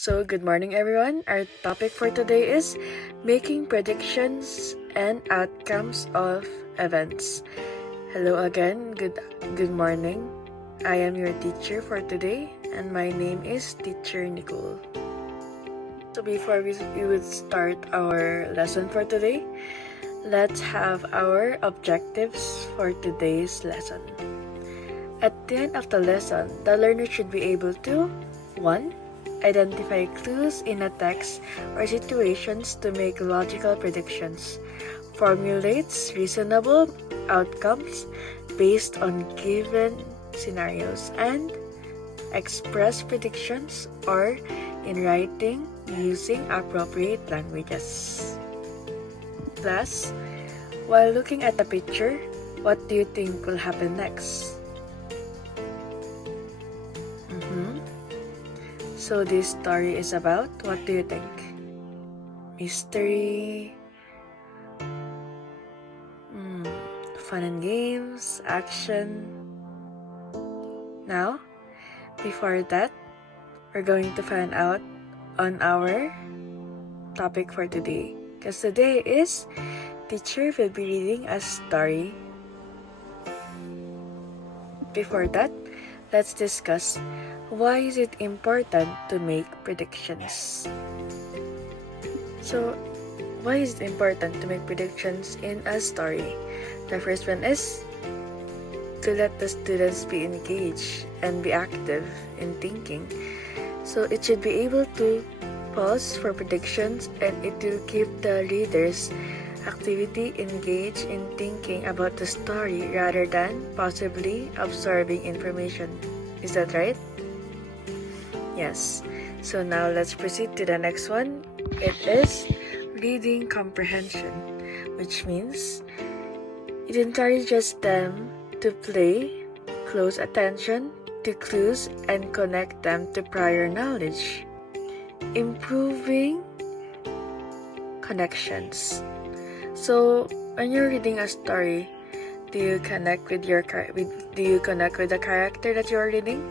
So, good morning, everyone. Our topic for today is making predictions and outcomes of events. Hello again. Good morning. I am your teacher for today, and my name is Teacher Nicole. So, before we would start our lesson for today, let's have our objectives for today's lesson. At the end of the lesson, the learner should be able to 1. Identify clues in a text or situations to make logical predictions. Formulates reasonable outcomes based on given scenarios. And express predictions or in writing using appropriate languages. Thus, while looking at the picture, what do you think will happen next? So this story is about, what do you think? Mystery, fun and games, action. Now, before that, we're going to find out on our topic for today. Because today is, teacher will be reading a story. Before that, let's discuss why is it important to make predictions. So, why is it important to make predictions in a story? The first one is to let the students be engaged and be active in thinking. So, it should be able to pause for predictions, and it will keep the readers' activity engaged in thinking about the story rather than possibly absorbing information. Is that right? Yes. So now let's proceed to the next one. It is reading comprehension, which means it encourages them to pay close attention to clues and connect them to prior knowledge, improving connections. So when you're reading a story, do you connect with the character that you're reading?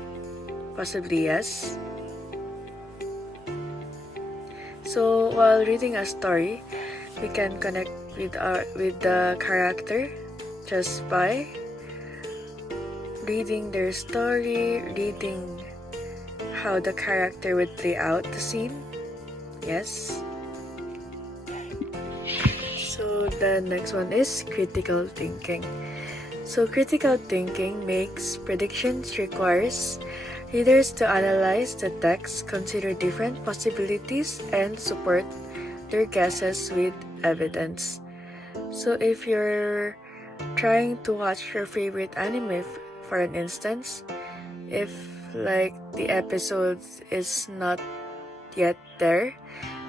Possibly yes. So while reading a story, we can connect with the character just by reading their story, reading how the character would play out the scene. Yes. So the next one is critical thinking. So critical thinking makes predictions, requires readers to analyze the text, consider different possibilities, and support their guesses with evidence. So if you're trying to watch your favorite anime, for an instance, if like the episode is not yet there,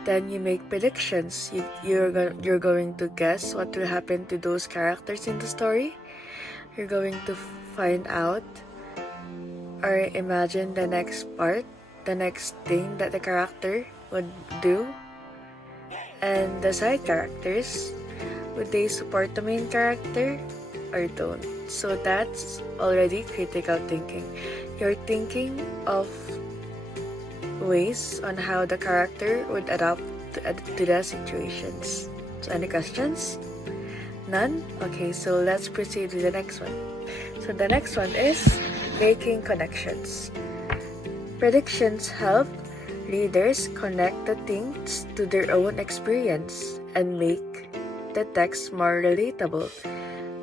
then you make predictions. You're going to guess what will happen to those characters in the story. You're going to find out or imagine the next part, the next thing that the character would do. And the side characters, would they support the main character or don't? So that's already critical thinking. You're thinking of ways on how the character would adapt to the situations. So any questions? None? Okay, so let's proceed with the next one. So the next one is making connections. Predictions help readers connect the things to their own experience and make the text more relatable.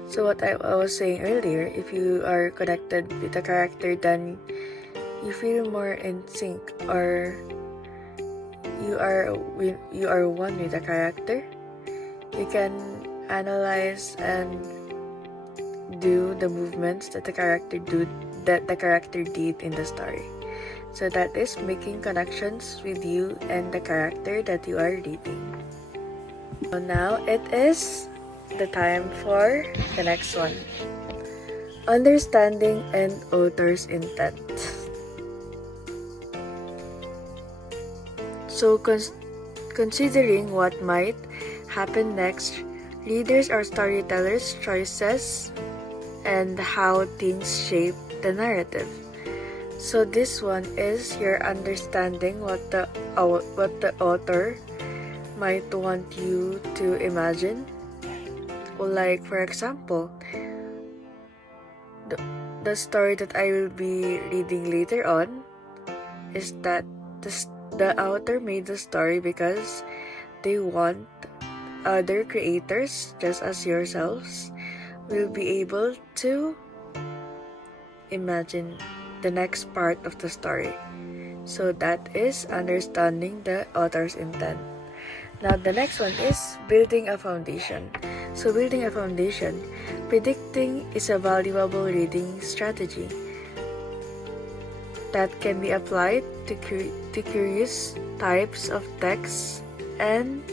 So what I was saying earlier, if you are connected with the character, then you feel more in sync, or you are one with the character. You can analyze and do the movements that the character did in the story. So that is making connections with you and the character that you are reading. So now it is the time for the next one. Understanding an author's intent. So considering what might happen next, readers or storytellers' choices and how things shape the narrative. So this one is your understanding what the author might want you to imagine. Like for example, the story that I will be reading later on is that the author made the story because they want other creators, just as yourselves, will be able to imagine the next part of the story. So that is understanding the author's intent. Now the next one is building a foundation. So building a foundation, predicting is a valuable reading strategy that can be applied to curious types of texts and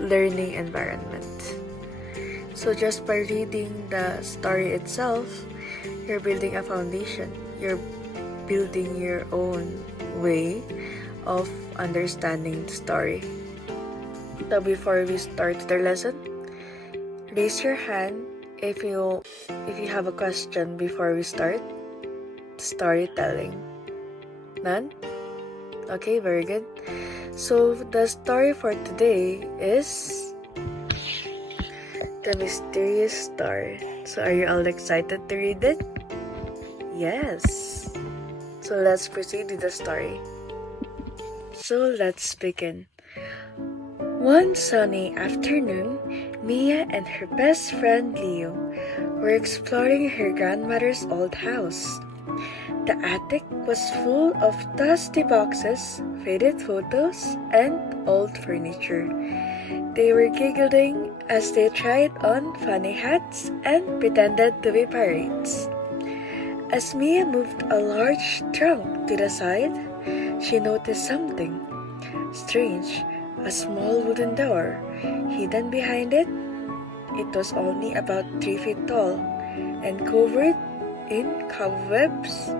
learning environment. So just by reading the story itself, you're building a foundation. You're building your own way of understanding the story. So before we start the lesson, raise your hand if you have a question before we start storytelling. None? Okay, very good. So the story for today is The Mysterious Star. So are you all excited to read it? Yes. So let's proceed with the story. So let's begin. One sunny afternoon, Mia and her best friend Leo were exploring her grandmother's old house. The attic was full of dusty boxes, faded photos, and old furniture. They were giggling as they tried on funny hats and pretended to be pirates. As Mia moved a large trunk to the side, she noticed something strange. A small wooden door, hidden behind it. It was only about 3 feet tall and covered in cobwebs.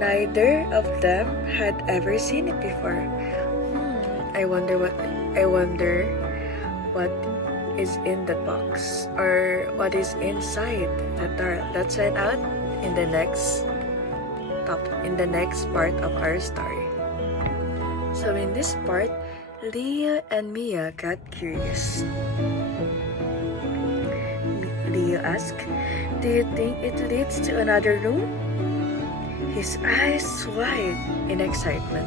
Neither of them had ever seen it before. I wonder what is in the box, or what is inside the door. Let's find out in the next part of our story. So in this part, Leo and Mia got curious. Leo asked, "Do you think it leads to another room?" His eyes wide in excitement.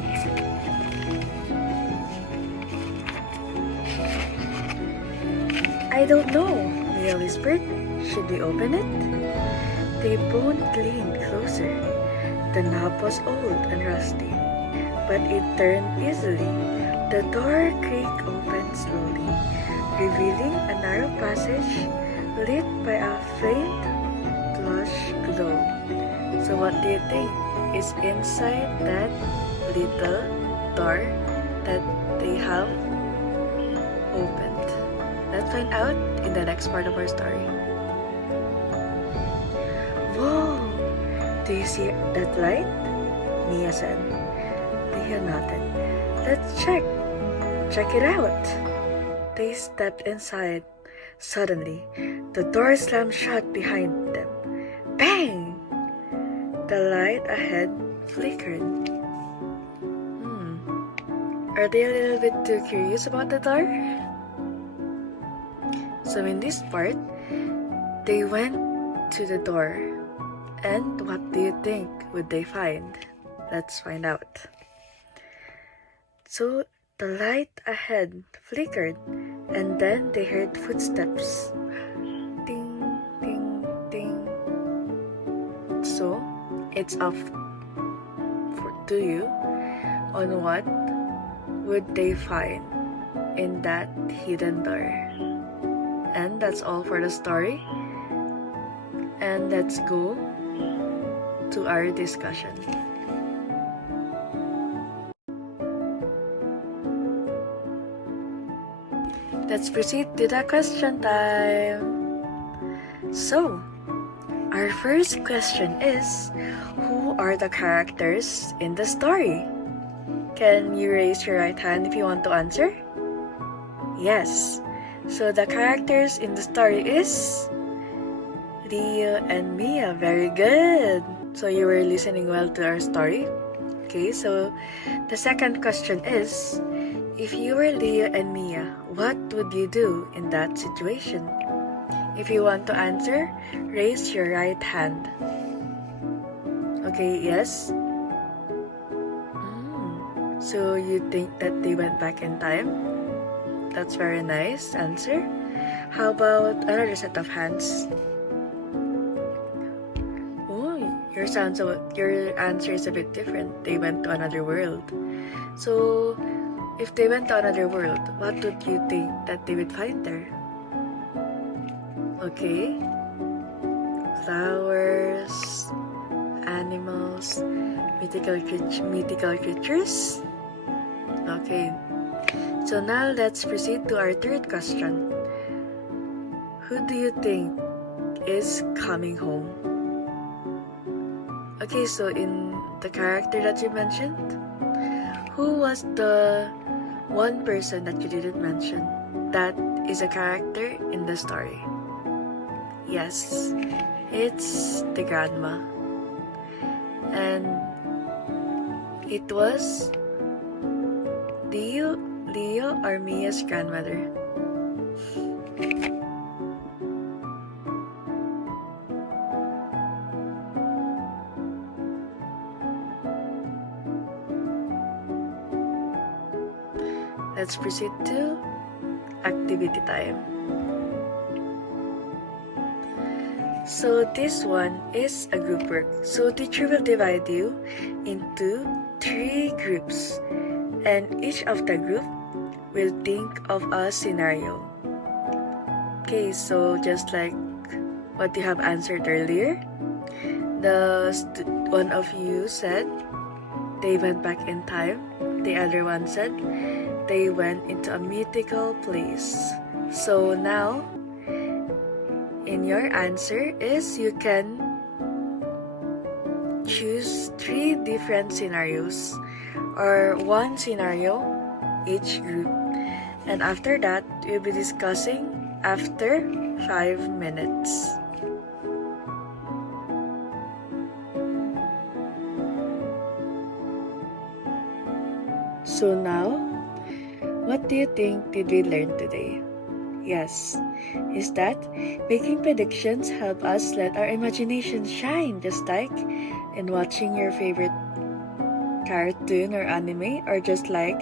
"I don't know," Mia whispered. "Should we open it?" They both leaned closer. The knob was old and rusty, but it turned easily. The door creaked open slowly, revealing a narrow passage lit by a faint blush glow. So what do you think is inside that little door that they have opened? Let's find out in the next part of our story. Whoa! Do you see that light? Mia said. Leo nodded. Let's check. Check it out. They stepped inside. Suddenly, the door slammed shut behind them. Bang! The light ahead flickered. Are they a little bit too curious about the door? So in this part, they went to the door. And what do you think would they find? Let's find out. So the light ahead flickered, and then they heard footsteps. Ding, ding, ding. So it's up to you on what would they find in that hidden door. And that's all for the story. And let's go to our discussion. Let's proceed to the question time. So, our first question is, who are the characters in the story? Can you raise your right hand if you want to answer? Yes. So the characters in the story is Leo and Mia. Very good. So you were listening well to our story. Okay, so the second question is, if you were Leo and Mia, what would you do in that situation? If you want to answer, raise your right hand. Okay, yes? So you think that they went back in time? That's very nice answer. How about another set of hands? Oh, your answer is a bit different. They went to another world. So, if they went to another world, what would you think that they would find there? Okay. Flowers, animals, mythical creatures. Okay. So now let's proceed to our third question. Who do you think is coming home? Okay, so in the character that you mentioned, who was the one person that you didn't mention that is a character in the story? Yes, it's the grandma. And it was Leo or Mia's grandmother. Let's proceed to activity time. So this one is a group work. So teacher will divide you into 3 groups, and each of the group will think of a scenario. Okay, so just like what you have answered earlier, one of you said they went back in time. The other one said they went into a mythical place. So now, in your answer is you can choose 3 different scenarios or 1 scenario each group. And after that, we'll be discussing after 5 minutes. So now, what do you think did we learn today? Yes, is that making predictions help us let our imagination shine, just like in watching your favorite cartoon or anime, or just like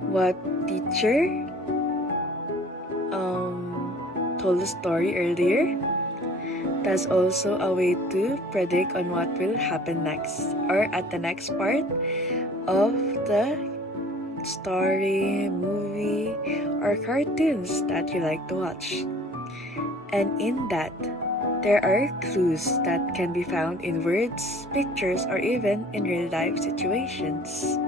what teacher told the story earlier. That's also a way to predict on what will happen next or at the next part of the story, movie, or cartoons that you like to watch. And in that, there are clues that can be found in words, pictures, or even in real life situations.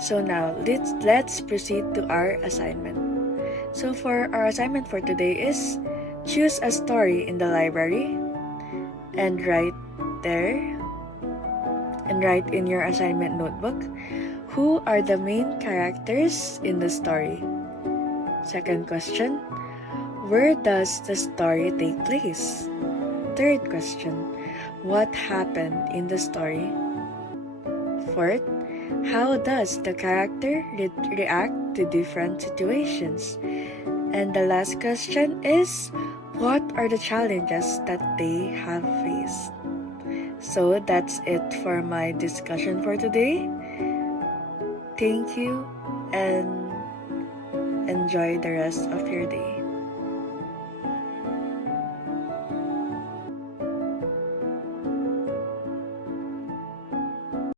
So now, let's proceed to our assignment. So for our assignment for today is choose a story in the library and write in your assignment notebook who are the main characters in the story. Second question, where does the story take place? Third question, what happened in the story? Fourth, how does the character react to different situations? And the last question is, what are the challenges that they have faced? So that's it for my discussion for today. Thank you and enjoy the rest of your day.